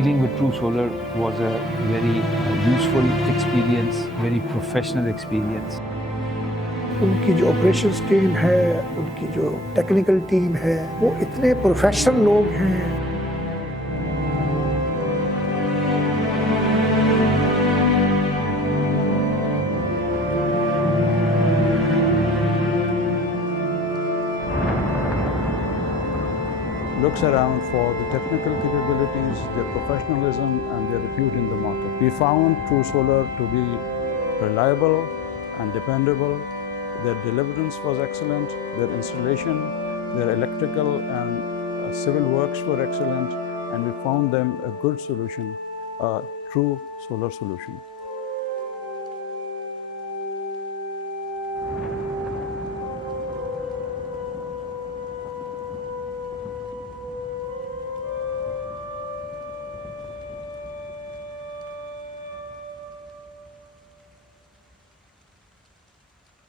Dealing with True Solar was a very useful experience, very professional experience. उनकी जो operations team है, उनकी जो टेक्निकल टीम है, वो इतने प्रोफेशनल लोग हैं। Looks around for the technical capabilities, their professionalism and their repute in the market. We found True Solar to be reliable and dependable. Their deliverance was excellent, their installation, their electrical and civil works were excellent, and we found them a good solution, a true solar solution.